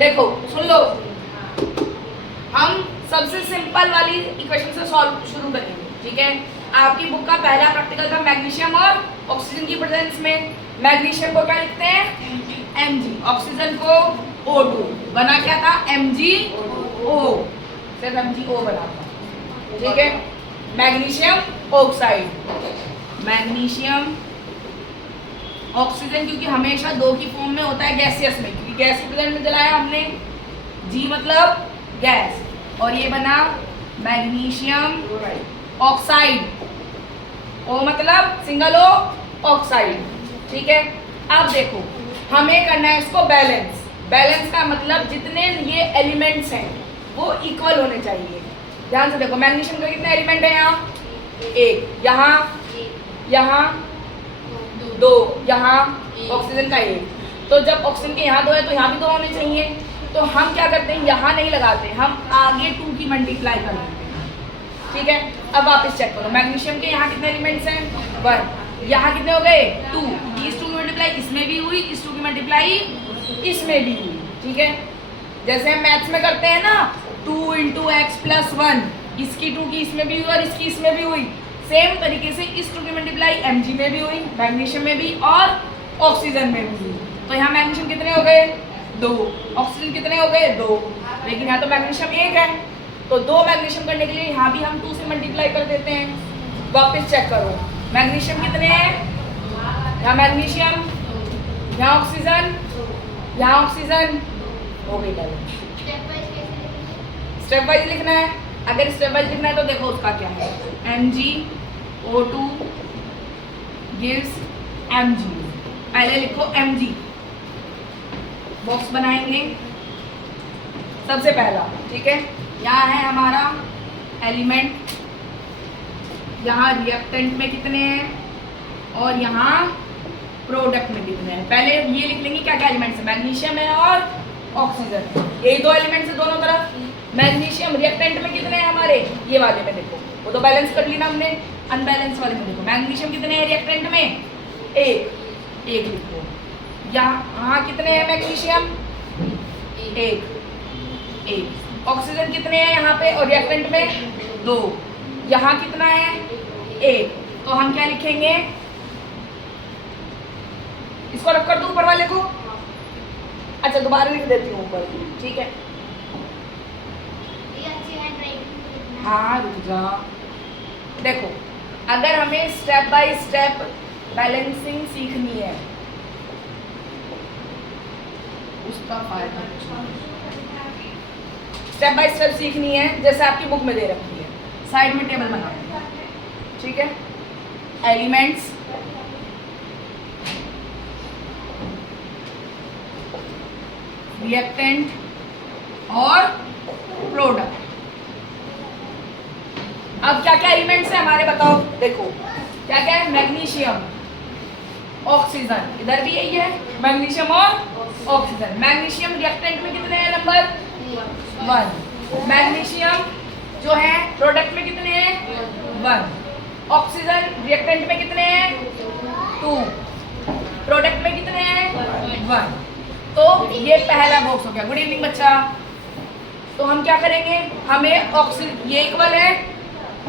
देखो सुन लो, हम सबसे सिंपल वाली इक्वेशन से सॉल्व शुरू करेंगे, ठीक है। आपकी बुक का पहला प्रैक्टिकल था मैग्नीशियम और ऑक्सीजन की प्रेजेंस में। मैग्नीशियम को क्या लिखते हैं? Mg, ऑक्सीजन को O2, बना क्या था? MgO, सिर्फ MgO बना था, ठीक है। मैग्नीशियम ऑक्साइड, मैग्नीशियम ऑक्सीजन क्योंकि हमेशा 2 की फॉर्म में होता है गैसियस में, क्योंकि गैस प्रेजेंट में जलाया हमने, G मतलब गैस, और ये बना मैग्नीशियम ऑक्साइड, O मतलब सिंगल O ऑक्साइड, ठीक है। अब देखो हमें करना है इसको बैलेंस। बैलेंस का मतलब जितने ये एलिमेंट्स हैं वो इक्वल होने चाहिए। ध्यान से देखो, मैग्नीशियम के कितने एलिमेंट हैं? यहाँ 1, यहाँ 2, यहाँ ऑक्सीजन का 1। तो जब ऑक्सीजन के यहाँ 2 है तो यहाँ भी 2 होने चाहिए। तो हम क्या करते हैं, यहाँ नहीं लगाते, हम आगे 2 की मल्टीप्लाई कर लेते हैं, ठीक है। अब वापस चेक करो, मैग्नीशियम के यहाँ कितने एलिमेंट्स हैं? 1। यहाँ कितने हो गए? 2। इस 2 की मल्टीप्लाई इसमें भी हुई, इस 2 की मल्टीप्लाई इसमें भी हुई, ठीक है। जैसे हम मैथ्स में करते हैं ना, 2 × x + 1, इसकी 2 की इसमें भी हुई और इसकी इसमें भी हुई। सेम तरीके से इस 2 की मल्टीप्लाई Mg में भी हुई, मैग्नीशियम में भी और ऑक्सीजन में भी हुई। तो यहाँ मैग्नीशियम कितने हो गए? 2। ऑक्सीजन कितने हो गए? 2। लेकिन यहाँ तो मैग्नीशियम 1 है, तो 2 मैग्नीशियम करने के लिए यहाँ भी हम 2 से मल्टीप्लाई कर देते हैं। वापस चेक करो, मैग्नीशियम कितने हैं? यहाँ मैग्नीशियम, यहाँ ऑक्सीजन, यहाँ ऑक्सीजन, हो गई बैलेंस। स्टेप वाइज लिखना है। अगर स्टेप वाइज लिखना है तो देखो उसका क्या है, MgO2 gives Mg। पहले लिखो Mg, बॉक्स बनाएंगे सबसे पहला, ठीक है। यहाँ है हमारा एलिमेंट, यहाँ रिएक्टेंट में कितने हैं और यहाँ प्रोडक्ट में कितने हैं। पहले ये लिख लेंगे क्या क्या एलिमेंट्स है, मैग्नीशियम है और ऑक्सीजन, यही 2 एलिमेंट्स है दोनों तरफ। मैग्नीशियम रिएक्टेंट में कितने हैं हमारे, ये वाले में देखो, वो तो बैलेंस कर ली ना हमने। अनबैलेंस वाले में देखो मैग्नीशियम कितने हैं रिएक्टेंट में? 1 लिखो। यहाँ कितने हैं मैग्नीशियम? 1। ऑक्सीजन कितने हैं यहाँ पे और रिएक्टेंट में? 2। यहाँ कितना है? 1। तो हम क्या लिखेंगे, इसको रख कर दो ऊपर वाले को। अच्छा दोबारा लिख देती हूँ ऊपर, ठीक है। हाँ रुक जा, देखो अगर हमें स्टेप बाय स्टेप बैलेंसिंग सीखनी है, उसका फायदा स्टेप बाय स्टेप सीखनी है, जैसे आपकी बुक में दे रखी है, साइड में टेबल बना, ठीक है। एलिमेंट्स, रिएक्टेंट और प्रोडक्ट। अब क्या क्या एलिमेंट्स है हमारे, बताओ। देखो क्या क्या है, मैग्नीशियम, ऑक्सीजन, इधर भी यही है मैग्नीशियम और ऑक्सीजन। मैग्नीशियम रिएक्टेंट में कितने हैं? नंबर 1। मैग्नीशियम जो है प्रोडक्ट में कितने हैं? 1। ऑक्सीजन रिएक्टेंट में कितने हैं? 2। प्रोडक्ट में कितने हैं? 1। तो ये पहला बॉक्स हो गया। गुड इवनिंग बच्चा। तो हम क्या करेंगे, हमें ऑक्सीजन, ये इक्वल है,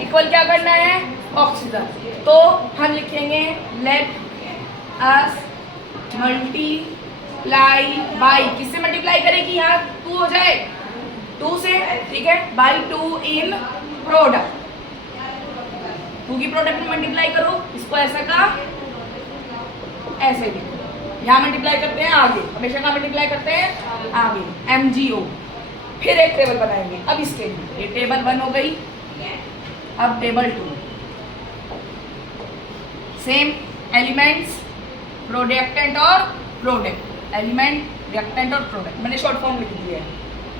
इक्वल क्या करना है? ऑक्सीजन। तो हम लिखेंगे लेट अस मल्टीप्लाई बाई, किससे मल्टीप्लाई करेगी? यहाँ 2 हो जाए, 2 से, ठीक है, बाई 2 इन प्रोडक्ट। 2 की प्रोडक्ट में मल्टीप्लाई करो, इसको ऐसा का ऐसे भी, यहाँ मल्टीप्लाई करते हैं आगे, हमेशा का मल्टीप्लाई करते हैं आगे, MgO। फिर एक टेबल बनाएंगे। अब इसके लिए ये टेबल 1 हो गई, अब टेबल 2, सेम एलिमेंट्स, प्रोडक्टेंट और प्रोडक्ट, एलिमेंट, रिएक्टेंट और प्रोडक्ट, मैंने शॉर्ट फॉर्म लिख दी है।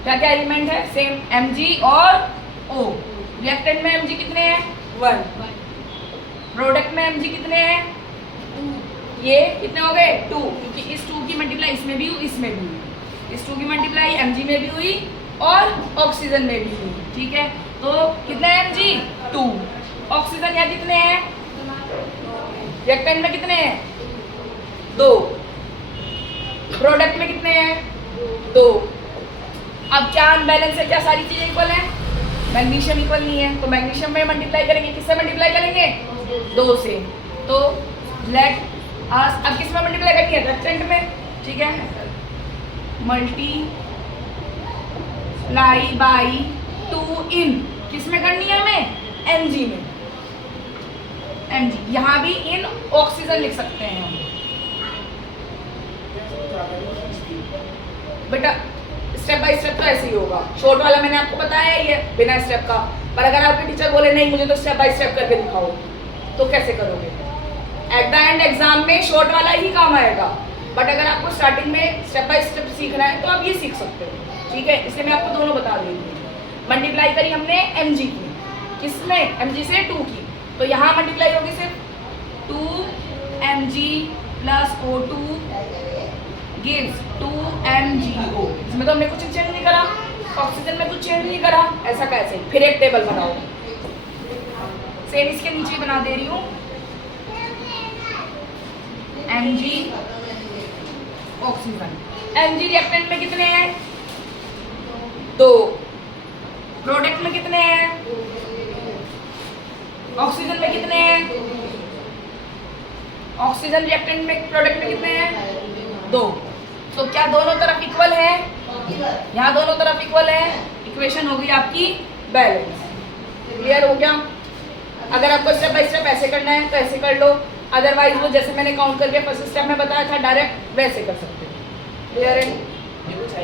क्या क्या एलिमेंट है? सेम Mg और O। रिएक्टेंट में Mg कितने हैं? 1। प्रोडक्ट में Mg कितने हैं? 2। ये कितने हो गए? 2, क्योंकि इस 2 की मल्टीप्लाई इसमें भी हुई, इसमें भी हुई, इस 2 की मल्टीप्लाई Mg में भी हुई और ऑक्सीजन में भी हुई, ठीक है। तो कितने हैं Mg? 2। ऑक्सीजन यहाँ कितने हैं? रिएक्टेंट में कितने हैं? 2। प्रोडक्ट में कितने हैं? 2। अब क्या अनबैलेंस है, क्या सारी चीजें इक्वल हैं? मैग्नीशियम इक्वल नहीं है, तो मैग्नीशियम में मल्टीप्लाई करेंगे, किससे मल्टीप्लाई करेंगे? 2 से। तो लेट अस, अब किस में मल्टीप्लाई करनी है? रेक्टेंट में, ठीक है। मल्टीप्लाई बाई 2 इन, किस में करनी है हमें? Mg में, Mg। यहाँ भी इन ऑक्सीजन लिख सकते हैं हम। बेटा स्टेप बाय स्टेप तो ऐसे ही होगा, शॉर्ट वाला मैंने आपको बताया ही है बिना स्टेप का, पर अगर आपके टीचर बोले नहीं मुझे तो स्टेप बाय स्टेप करके दिखाओ, तो कैसे करोगे? एट द एंड एग्जाम में शॉर्ट वाला ही काम आएगा, बट अगर आपको स्टार्टिंग में स्टेप बाय स्टेप सीखना है तो आप ये सीख सकते हो, ठीक है। इसलिए मैं आपको दोनों बता रही हूँ। मल्टीप्लाई करी हमने Mg की, किसमें? Mg से 2 की, तो यहाँ मल्टीप्लाई होगी सिर्फ 2 Mg plus O2 gives 2 MgO। इसमें तो हमने कुछ चेंज नहीं करा, ऑक्सीजन में कुछ चेंज नहीं करा, ऐसा कैसे? फिर एक टेबल बनाओ, सेम इसके नीचे बना दे रही हूँ। Mg ऑक्सीजन, Mg रिएक्टेंट में कितने हैं? 2। प्रोडक्ट में कितने हैं? ऑक्सीजन में कितने हैं? ऑक्सीजन रिएक्टेंट में, प्रोडक्ट में कितने हैं? 2। तो क्या दोनों तरफ इक्वल है? यहाँ दोनों तरफ इक्वल है, इक्वेशन होगी आपकी बैलेंस। क्लियर हो गया? अगर आपको स्टेप बाय स्टेप ऐसे करना है तो ऐसे कर लो, अदरवाइज वो जैसे मैंने काउंट करके फर्स्ट स्टेप में बताया था डायरेक्ट वैसे कर सकते हो। क्लियर है?